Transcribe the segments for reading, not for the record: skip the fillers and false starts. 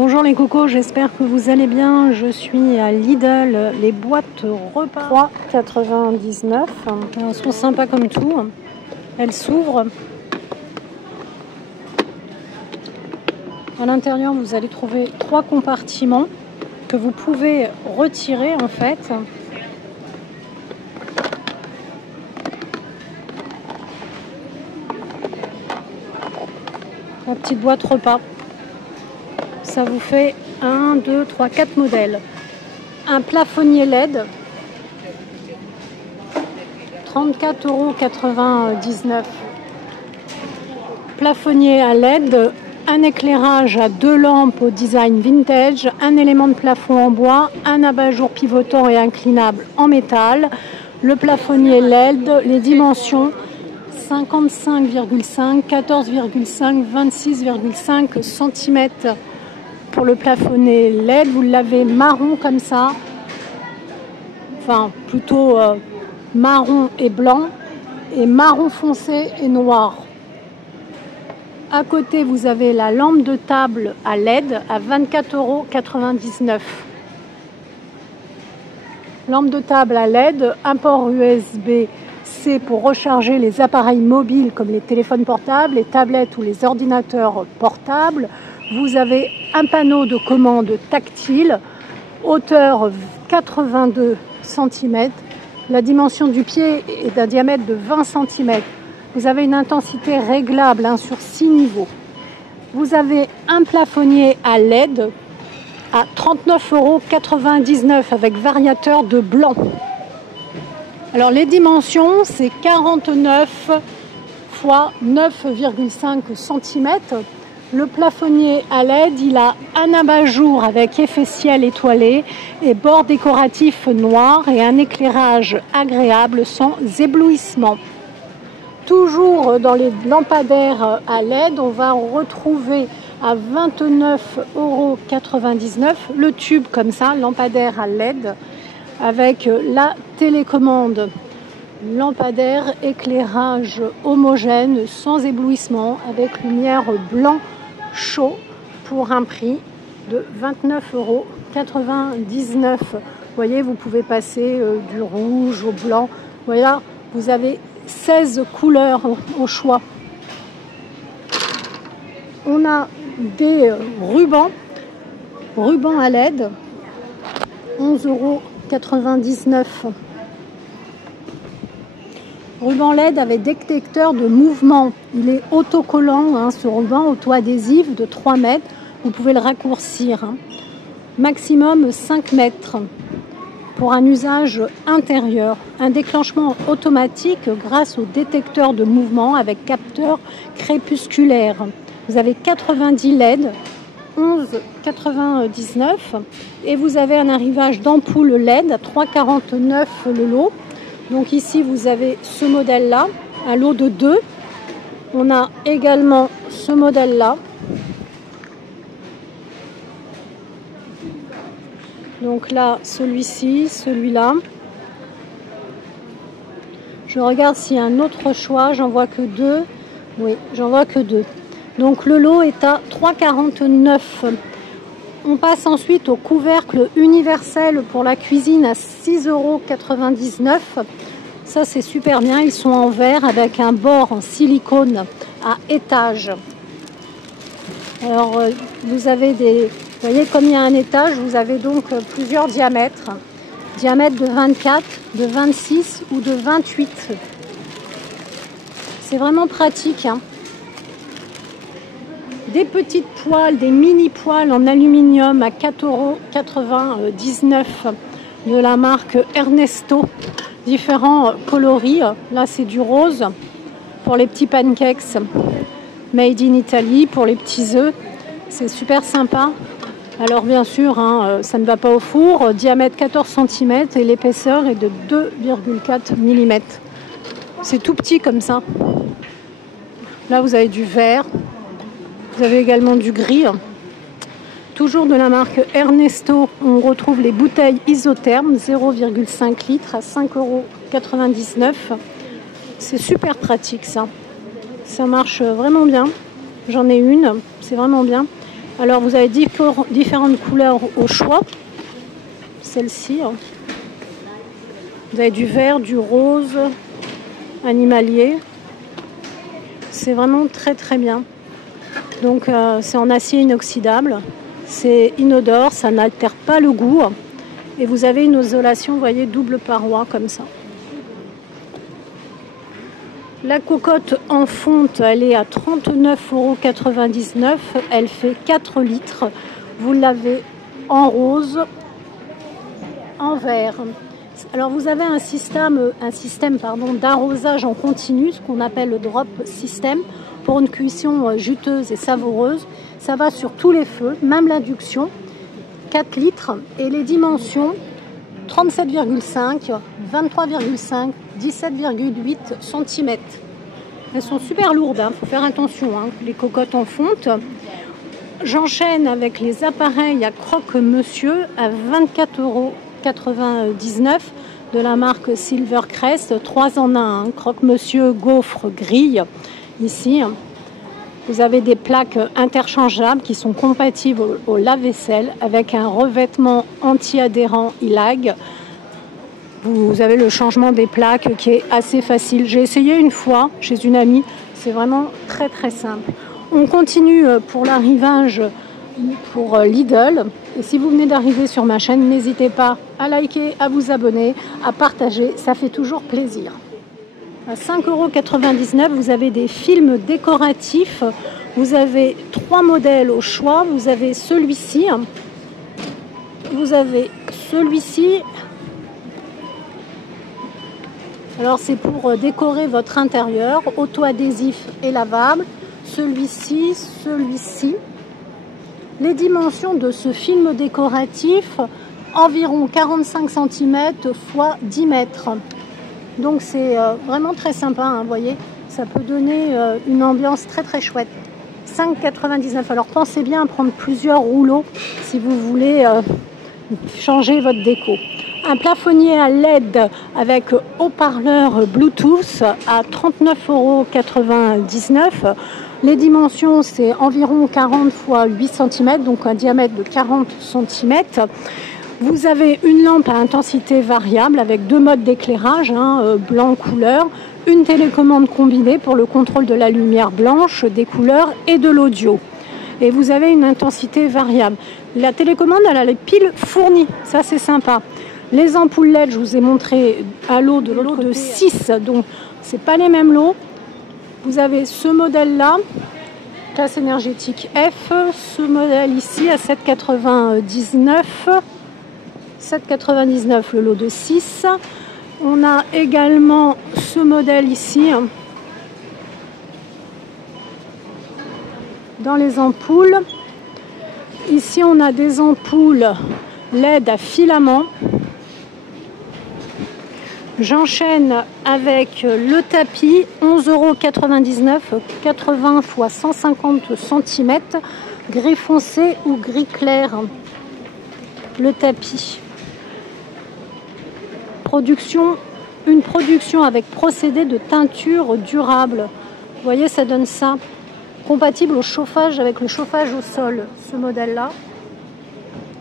Bonjour les cocos, j'espère que vous allez bien. Je suis à Lidl, les boîtes repas 3,99. Elles sont sympas comme tout. Elles s'ouvrent. À l'intérieur, vous allez trouver 3 compartiments que vous pouvez retirer en fait. La petite boîte repas. Ça vous fait 1, 2, 3, 4 modèles. Un plafonnier LED, 34,99 €. Plafonnier à LED, un éclairage à 2 lampes au design vintage, un élément de plafond en bois, un abat-jour pivotant et inclinable en métal. Le plafonnier LED, les dimensions 55,5, 14,5, 26,5 cm. Pour le plafonnier LED, vous l'avez marron comme ça, enfin plutôt marron et blanc, et marron foncé et noir. À côté, vous avez la lampe de table à LED à 24,99 €. Lampe de table à LED, un port USB-C pour recharger les appareils mobiles comme les téléphones portables, les tablettes ou les ordinateurs portables. Vous avez un panneau de commande tactile, hauteur 82 cm. La dimension du pied est d'un diamètre de 20 cm. Vous avez une intensité réglable sur 6 niveaux. Vous avez un plafonnier à LED à 39,99 € avec variateur de blanc. Alors les dimensions, c'est 49 x 9,5 cm. Le plafonnier à LED, il a un abat-jour avec effet ciel étoilé et bord décoratif noir et un éclairage agréable sans éblouissement. Toujours dans les lampadaires à LED, on va retrouver à 29,99 € le tube comme ça, lampadaire à LED, avec la télécommande. Lampadaire, éclairage homogène, sans éblouissement, avec lumière blanc chaud pour un prix de 29,99 €. Vous voyez, vous pouvez passer du rouge au blanc. Voilà, vous avez 16 couleurs au choix. On a des rubans à LED, 11,99 €. Ruban LED avec détecteur de mouvement. Il est autocollant, ce ruban auto-adhésif de 3 mètres. Vous pouvez le raccourcir. Maximum 5 mètres pour un usage intérieur. Un déclenchement automatique grâce au détecteur de mouvement avec capteur crépusculaire. Vous avez 90 LED, 11,99 € et vous avez un arrivage d'ampoule LED à 3,49 € le lot. Donc ici, vous avez ce modèle-là, un lot de 2. On a également ce modèle-là. Donc là, celui-ci, celui-là. Je regarde s'il y a un autre choix. J'en vois que 2. Oui, j'en vois que 2. Donc le lot est à 3,49 €. On passe ensuite au couvercle universel pour la cuisine à 6,99 €. Ça, c'est super bien. Ils sont en verre avec un bord en silicone à étage. Alors, vous avez des... Vous voyez, comme il y a un étage, vous avez donc plusieurs diamètres. Diamètre de 24, de 26 ou de 28. C'est vraiment pratique. Des petites poêles, des mini poêles en aluminium à 4,99 € de la marque Ernesto. Différents coloris. Là, c'est du rose pour les petits pancakes made in Italy, pour les petits œufs. C'est super sympa. Alors, bien sûr, ça ne va pas au four. Diamètre 14 cm et l'épaisseur est de 2,4 mm. C'est tout petit comme ça. Là, vous avez du vert. Vous avez également du gris. Toujours de la marque Ernesto, on retrouve les bouteilles isothermes 0,5 litres à 5,99 €. C'est super pratique ça. Ça marche vraiment bien. J'en ai une, c'est vraiment bien. Alors vous avez différentes couleurs au choix. Celle-ci. Vous avez du vert, du rose, animalier. C'est vraiment très très bien. Donc c'est en acier inoxydable. C'est inodore, ça n'altère pas le goût. Et vous avez une isolation, vous voyez, double paroi comme ça. La cocotte en fonte, elle est à 39,99 €. Elle fait 4 litres. Vous l'avez en rose, en vert. Alors vous avez un système d'arrosage en continu, ce qu'on appelle le drop system, pour une cuisson juteuse et savoureuse. Ça va sur tous les feux, même l'induction. 4 litres et les dimensions 37,5, 23,5, 17,8 cm. Elles sont super lourdes, faut faire attention, les cocottes en fonte. J'enchaîne avec les appareils à croque-monsieur à 24,99 € de la marque Silvercrest, 3 en 1, croque-monsieur, gaufre, grille. Ici, vous avez des plaques interchangeables qui sont compatibles au lave-vaisselle avec un revêtement anti-adhérent ILAG. Vous avez le changement des plaques qui est assez facile. J'ai essayé une fois chez une amie, c'est vraiment très très simple. On continue pour l'arrivage pour Lidl. Et si vous venez d'arriver sur ma chaîne, n'hésitez pas à liker, à vous abonner, à partager, ça fait toujours plaisir. À 5,99 €, vous avez des films décoratifs. Vous avez 3 modèles au choix. Vous avez celui-ci. Vous avez celui-ci. Alors c'est pour décorer votre intérieur, auto-adhésif et lavable. Celui-ci, celui-ci. Les dimensions de ce film décoratif, environ 45 cm x 10 mètres. Donc c'est vraiment très sympa, vous voyez, ça peut donner une ambiance très très chouette. 5,99 €. Alors pensez bien à prendre plusieurs rouleaux si vous voulez changer votre déco. Un plafonnier à LED avec haut-parleur Bluetooth à 39,99 €. Les dimensions, c'est environ 40 x 8 cm, donc un diamètre de 40 cm. Vous avez une lampe à intensité variable avec 2 modes d'éclairage, blanc couleur, une télécommande combinée pour le contrôle de la lumière blanche, des couleurs et de l'audio. Et vous avez une intensité variable. La télécommande, elle a les piles fournies, ça c'est sympa. Les ampoules LED, je vous ai montré un lot de 6, donc c'est pas les mêmes lots. Vous avez ce modèle-là, classe énergétique F, ce modèle ici à 7,99 €. 7,99 € le lot de 6. On a également ce modèle ici dans les ampoules. Ici on a des ampoules LED à filament. J'enchaîne avec le tapis, 11,99 €, 80 x 150 cm, gris foncé ou gris clair. Le tapis. Une production avec procédé de teinture durable. Vous voyez, ça donne ça. Compatible au chauffage avec le chauffage au sol, ce modèle-là.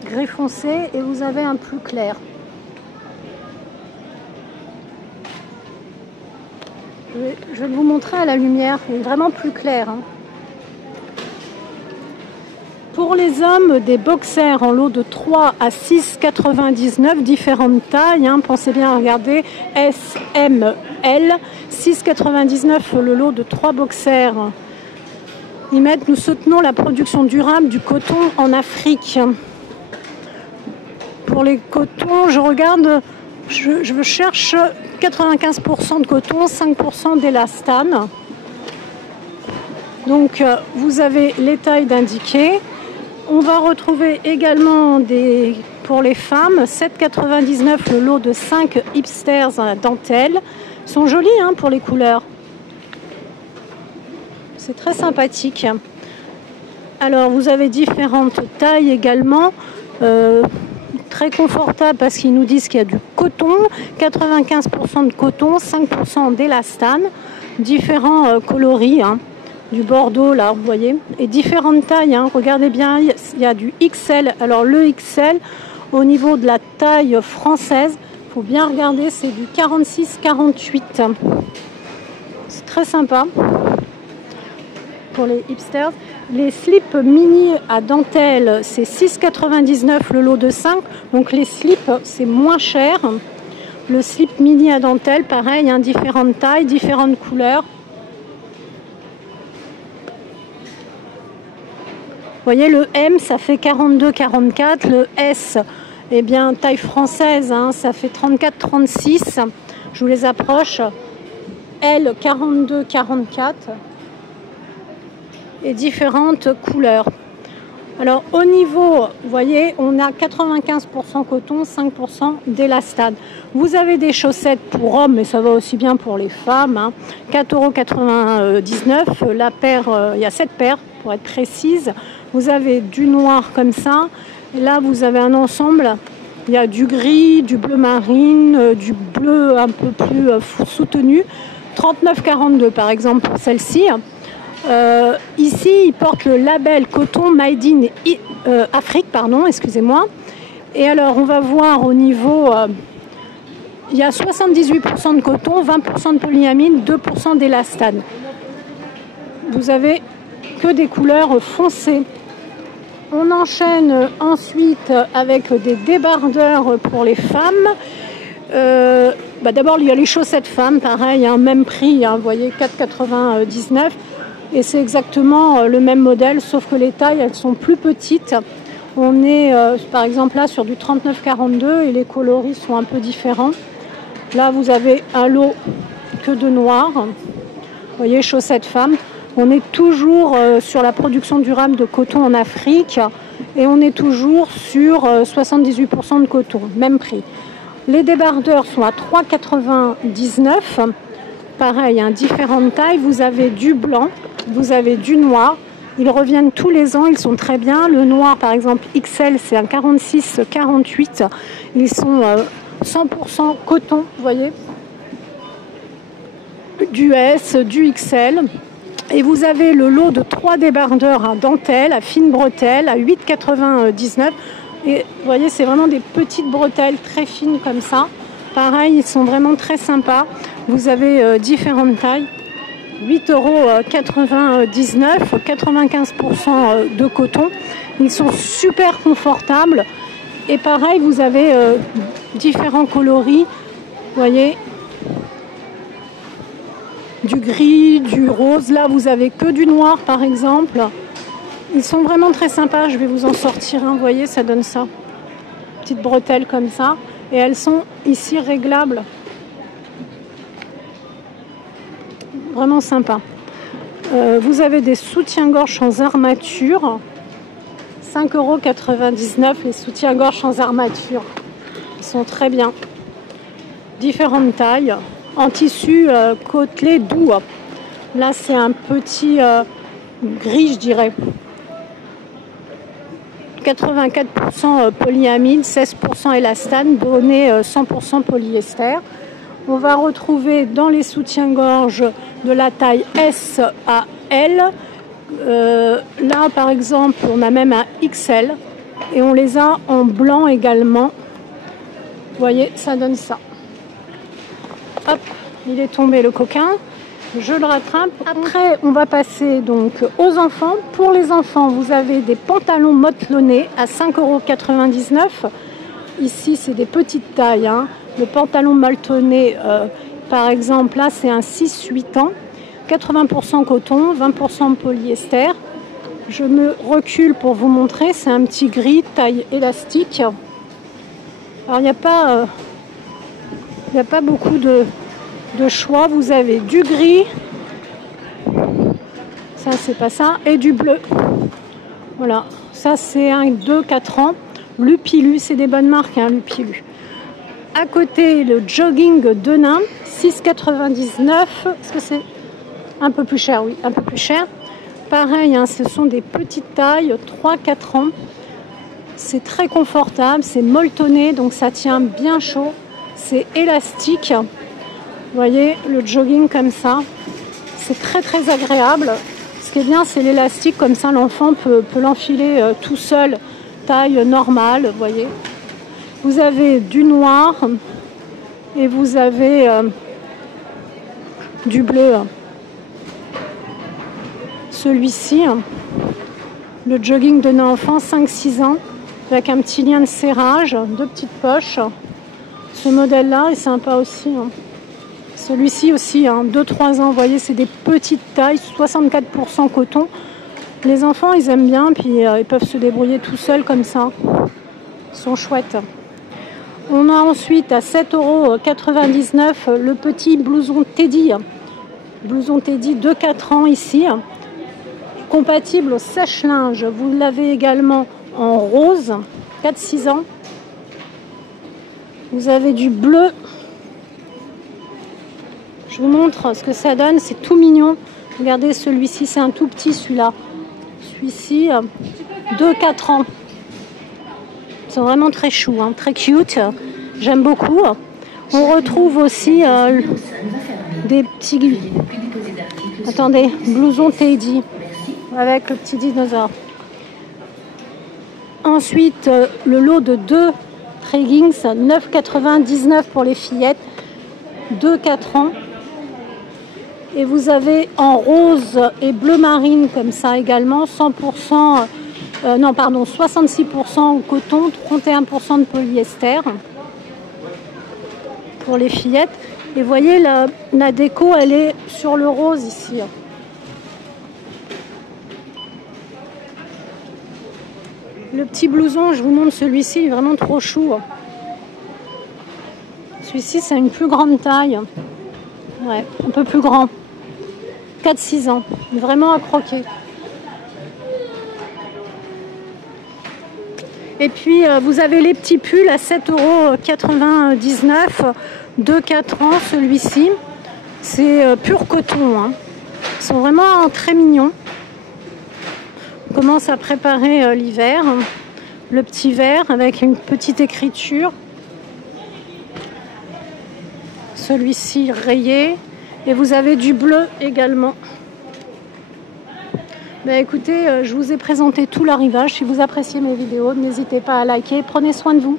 Gris foncé et vous avez un plus clair. Je vais vous montrer à la lumière, il est vraiment plus clair. Pour les hommes, des boxers en lot de 3 à 6,99 €, différentes tailles. Pensez bien à regarder S, M, L. 6,99 € le lot de 3 boxers. Ils mettent, nous soutenons la production durable du coton en Afrique. Pour les cotons, je regarde, je cherche 95% de coton, 5% d'élastane. Donc vous avez les tailles d'indiquées. On va retrouver également pour les femmes, 7,99 € le lot de 5 hipsters à dentelle. Ils sont jolis pour les couleurs. C'est très sympathique. Alors vous avez différentes tailles également. Très confortable parce qu'ils nous disent qu'il y a du coton, 95% de coton, 5% d'élastane, différents coloris. du bordeaux là, vous voyez, et différentes tailles, hein. Regardez bien, il y a du XL. Alors le XL, au niveau de la taille française, il faut bien regarder, c'est du 46-48. C'est très sympa pour les hipsters. Les slips mini à dentelle, c'est 6,99 le lot de 5. Donc les slips, c'est moins cher. Le slip mini à dentelle, pareil, hein, différentes tailles, différentes couleurs. Vous voyez, le M, ça fait 42-44. Le S, eh bien, taille française, hein, ça fait 34-36. Je vous les approche. L, 42-44. Et différentes couleurs. Alors, au niveau, vous voyez, on a 95% coton, 5% d'élastane. Vous avez des chaussettes pour hommes, mais ça va aussi bien pour les femmes. Hein. 4,99 €. La paire, il y a 7 paires, pour être précise. Vous avez du noir comme ça. Et là, vous avez un ensemble. Il y a du gris, du bleu marine, du bleu un peu plus soutenu. 39,42 par exemple pour celle-ci. Ici, ils portent le label coton Made in Afrique, pardon, excusez-moi. Et alors, on va voir au niveau, il y a 78% de coton, 20% de polyamide, 2% d'élastane. Vous avez que des couleurs foncées. On enchaîne ensuite avec des débardeurs pour les femmes. D'abord, il y a les chaussettes femmes, pareil, hein, même prix, hein, vous voyez, 4,99 €. Et c'est exactement le même modèle, sauf que les tailles, elles sont plus petites. On est, par exemple, là, sur du 39,42 et les coloris sont un peu différents. Là, vous avez un lot que de noir. Vous voyez, chaussettes femmes. On est toujours sur la production durable de coton en Afrique et on est toujours sur 78% de coton, même prix. Les débardeurs sont à 3,99 €. Pareil, hein, différentes tailles. Vous avez du blanc, vous avez du noir. Ils reviennent tous les ans, ils sont très bien. Le noir, par exemple, XL, c'est un 46-48. Ils sont 100% coton, vous voyez. Du S, du XL. Et vous avez le lot de 3 débardeurs à dentelle, à fine bretelle, à 8,99 €. Et vous voyez, c'est vraiment des petites bretelles très fines comme ça. Pareil, ils sont vraiment très sympas. Vous avez différentes tailles. 8,99 €, 95% de coton. Ils sont super confortables. Et pareil, vous avez différents coloris. Vous voyez, du gris, du rose. Là, vous avez que du noir, par exemple. Ils sont vraiment très sympas. Je vais vous en sortir un. Vous voyez, ça donne ça. Petites bretelles comme ça. Et elles sont ici réglables. Vraiment sympa. Vous avez des soutiens-gorge sans armature. 5,99 € les soutiens-gorge sans armature. Ils sont très bien. Différentes tailles. En tissu côtelé doux. Là, c'est un petit gris, je dirais. 84% polyamide, 16% élastane, bonnet 100% polyester. On va retrouver dans les soutiens-gorge de la taille S à L. Là, par exemple, on a même un XL. Et on les a en blanc également. Vous voyez, ça donne ça. Hop, il est tombé le coquin. Je le rattrape. Après, on va passer donc aux enfants. Pour les enfants, vous avez des pantalons motelonnés à 5,99 €. Ici, c'est des petites tailles. Hein. Le pantalon moletonné, par exemple, là, c'est un 6-8 ans. 80% coton, 20% polyester. Je me recule pour vous montrer. C'est un petit gris, taille élastique. Alors, il n'y a pas beaucoup de choix. Vous avez du gris. Ça, c'est pas ça. Et du bleu. Voilà. Ça, c'est un 2-4 ans. Lupilu, c'est des bonnes marques, hein, Lupilu. À côté, le jogging de nain, 6,99 €. Est-ce que c'est un peu plus cher? Oui, un peu plus cher. Pareil, hein, ce sont des petites tailles, 3-4 ans. C'est très confortable, c'est molletonné, donc ça tient bien chaud. C'est élastique. Vous voyez, le jogging comme ça. C'est très très agréable. qui est bien, c'est l'élastique, comme ça l'enfant peut l'enfiler tout seul, taille normale, vous voyez. Vous avez du noir et vous avez du bleu. Celui-ci, le jogging de nos enfants, 5-6 ans, avec un petit lien de serrage, 2 petites poches. Ce modèle-là est sympa aussi. Celui-ci aussi, 2-3 ans, vous voyez, c'est des petites tailles, 64% coton. Les enfants, ils aiment bien, puis ils peuvent se débrouiller tout seuls comme ça. Ils sont chouettes. On a ensuite à 7,99 € le petit blouson Teddy. Blouson Teddy 2-4 ans ici. Compatible au sèche-linge. Vous l'avez également en rose, 4-6 ans. Vous avez du bleu. Je vous montre ce que ça donne, c'est tout mignon. Regardez celui-ci, c'est un tout petit celui-là. Celui-ci, 2-4 ans. Ils sont vraiment très chou, très cute. J'aime beaucoup. On retrouve aussi des petits... Attendez, blouson Teddy avec le petit dinosaure. Ensuite, le lot de 2 leggings, 9,99 € pour les fillettes, 2-4 ans. Et vous avez en rose et bleu marine comme ça également, 100%, 66% coton, 31% de polyester pour les fillettes. Et vous voyez, la déco, elle est sur le rose ici. Le petit blouson, je vous montre celui-ci, il est vraiment trop chou. Celui-ci, c'est une plus grande taille. Ouais, un peu plus grand. 4-6 ans. Vraiment à croquer. Et puis, vous avez les petits pulls à 7,99 €, 2-4 ans, celui-ci. C'est pur coton. Ils sont vraiment très mignons. On commence à préparer l'hiver. Le petit vert avec une petite écriture. Celui-ci rayé. Et vous avez du bleu également. Écoutez, je vous ai présenté tout l'arrivage. Si vous appréciez mes vidéos, n'hésitez pas à liker. Prenez soin de vous.